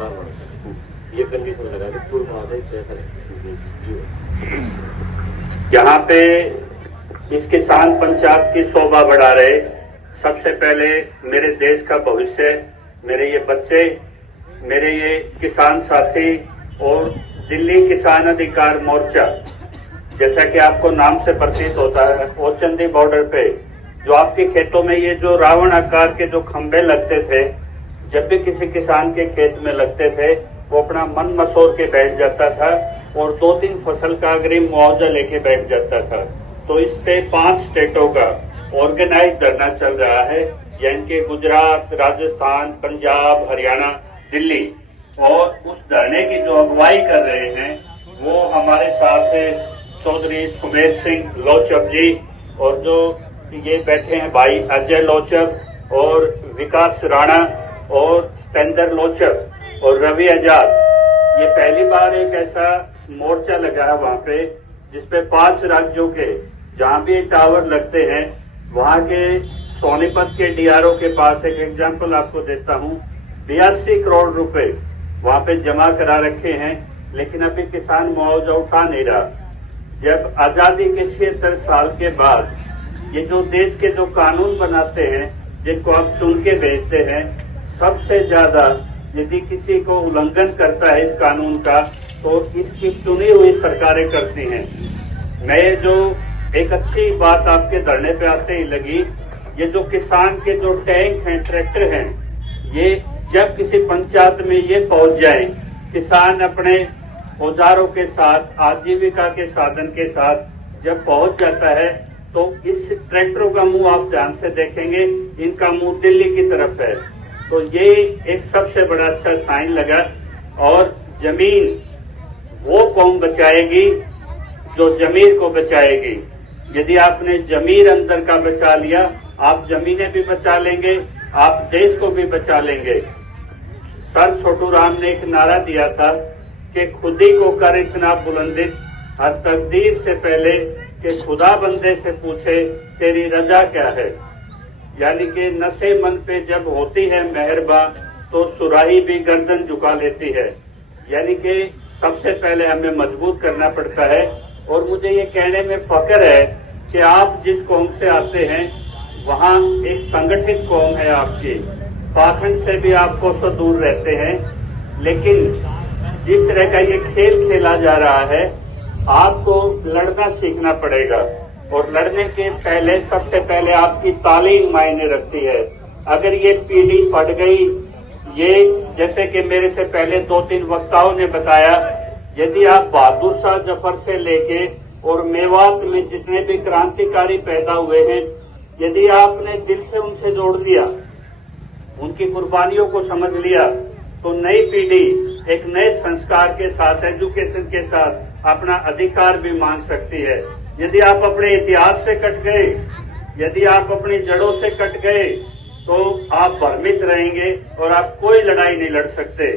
ये कंडीशन लगा दी पूर्व आदेश जैसा यहाँ पे इस किसान पंचायत की शोभा बढ़ा रहे सबसे पहले मेरे देश का भविष्य, मेरे ये बच्चे, मेरे ये किसान साथी और दिल्ली किसान अधिकार मोर्चा, जैसा कि आपको नाम से प्रतीत होता है, ओचंदी बॉर्डर पे जो आपके खेतों में ये जो रावण आकार के जो खंभे लगते थे, जब भी किसी किसान के खेत में लगते थे वो अपना मन मसोर के बैठ जाता था और 2-3 फसल का अग्रिम मुआवजा लेके बैठ जाता था। तो इस पे 5 स्टेटों का ऑर्गेनाइज धरना चल रहा है, यानी कि गुजरात, राजस्थान, पंजाब, हरियाणा, दिल्ली। और उस धरने की जो अगुवाई कर रहे हैं वो हमारे साथ चौधरी सुमेर सिंह लोचक जी, और जो ये बैठे हैं भाई अजय लोचक और विकास राणा और सतेंद्र लोचक और रवि आजाद। ये पहली बार एक ऐसा मोर्चा लगा है वहां पे जिसपे 5 राज्यों के जहां भी टावर लगते हैं वहां के सोनीपत के डीआरओ के पास एक एग्जाम्पल आपको देता हूं, 82 करोड़ रुपए वहां पे जमा करा रखे हैं, लेकिन अभी किसान मुआवजा उठा नहीं रहा। जब आजादी के 76 साल के बाद ये जो देश के जो कानून बनाते हैं जिनको आप चुन के भेजते हैं, सबसे ज्यादा यदि किसी को उल्लंघन करता है इस कानून का तो इसकी चुनी हुई सरकारें करती हैं। मैं जो एक अच्छी बात आपके धरने पे आते ही लगी, ये जो किसान के जो टैंक हैं, ट्रैक्टर हैं, ये जब किसी पंचायत में ये पहुंच जाए, किसान अपने औजारों के साथ, आजीविका के साधन के साथ जब पहुंच जाता है तो इस ट्रैक्टरों का मुंह आप ध्यान से देखेंगे, इनका मुंह दिल्ली की तरफ है। तो ये एक सबसे बड़ा अच्छा साइन लगा। और जमीन वो कौम बचाएगी जो जमीर को बचाएगी। यदि आपने जमीर अंदर का बचा लिया, आप जमीनें भी बचा लेंगे, आप देश को भी बचा लेंगे। सर छोटू राम ने एक नारा दिया था कि खुद ही को कर इतना बुलंदित, हर तकदीर से पहले कि खुदा बंदे से पूछे तेरी रजा क्या है। यानी कि नशे मन पे जब होती है मेहरबान तो सुराही भी गर्दन झुका लेती है। यानी कि सबसे पहले हमें मजबूत करना पड़ता है। और मुझे ये कहने में फख्र है कि आप जिस कौम से आते हैं वहाँ एक संगठित कौम है आपकी, पाखंड से भी आप कोसों दूर रहते हैं। लेकिन जिस तरह का ये खेल खेला जा रहा है, आपको लड़ना सीखना पड़ेगा। और लड़ने के पहले सबसे पहले आपकी तालीम मायने रखती है। अगर ये पीढ़ी पड़ गई, ये जैसे कि मेरे से पहले 2-3 वक्ताओं ने बताया, यदि आप बहादुर शाह जफर से लेके और मेवात में जितने भी क्रांतिकारी पैदा हुए हैं, यदि आपने दिल से उनसे जोड़ लिया, उनकी कुर्बानियों को समझ लिया, तो नई पीढ़ी एक नए संस्कार के साथ, एजुकेशन के साथ अपना अधिकार भी मांग सकती है। यदि आप अपने इतिहास से कट गए, यदि आप अपनी जड़ों से कट गए, तो आप भ्रमित रहेंगे और आप कोई लड़ाई नहीं लड़ सकते।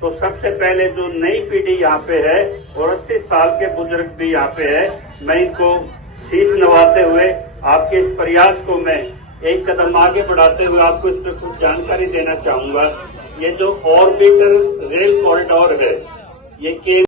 तो सबसे पहले जो नई पीढ़ी यहाँ पे है और 80 साल के बुजुर्ग भी यहाँ पे है, मैं इनको शीश नवाते हुए आपके इस प्रयास को मैं एक कदम आगे बढ़ाते हुए आपको इस पर कुछ जानकारी देना चाहूंगा। ये जो ऑर्बिटर रेल कॉरिडोर है, ये